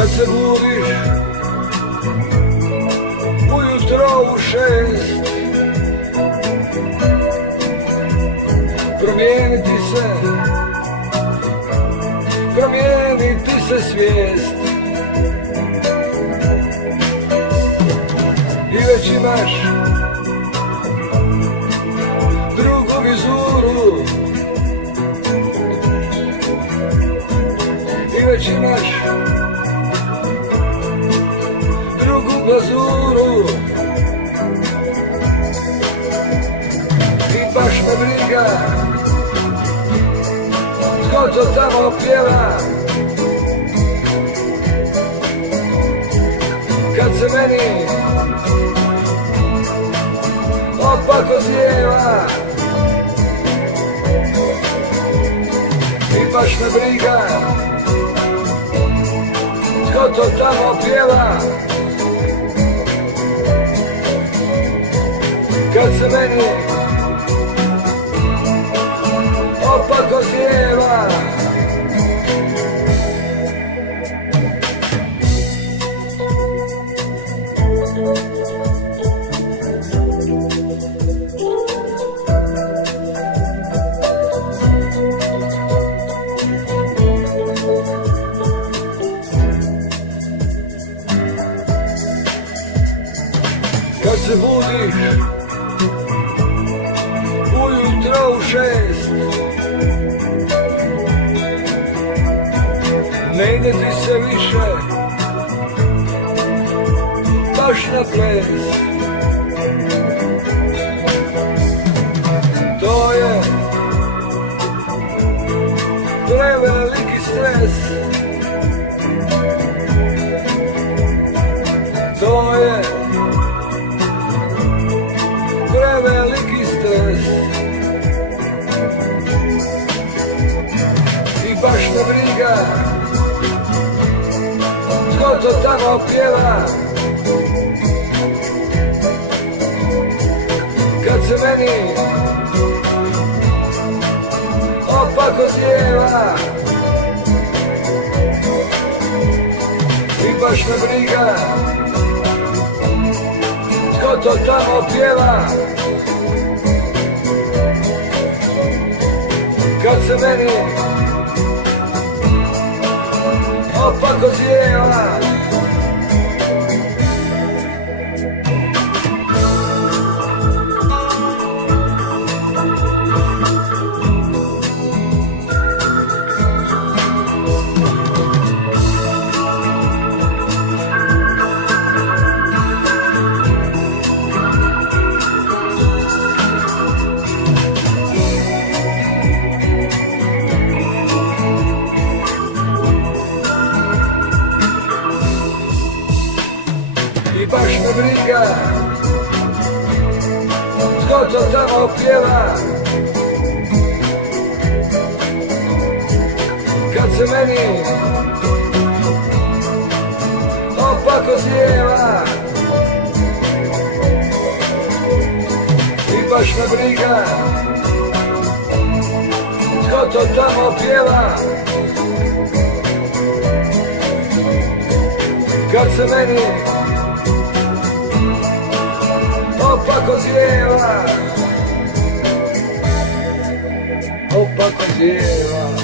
Kad se budiš ujutro u 6, promijeniti se svijest. I već imaš drugu vizuru, i već imaš drugu glazuru. I baš me briga tko to tamo pjeva, kad se meni opako zjeva. I baš me briga tko to tamo pjeva, kad se meni opako zjeva. Kad se budiš ujutro u 6, ne ide ti se više baš na ples. To je preveliki stres. To je preveliki stres. I baš me briga tko to tamo pjeva, kad se meni opako zjeva. I baš me briga tko to tamo pjeva, kad se meni opako zjeva. I baš me briga tko to tamo pjeva, kad se meni opako zjeva. I baš me briga tko to tamo pjeva, kad se meni opako zjeva. Opako zjeva.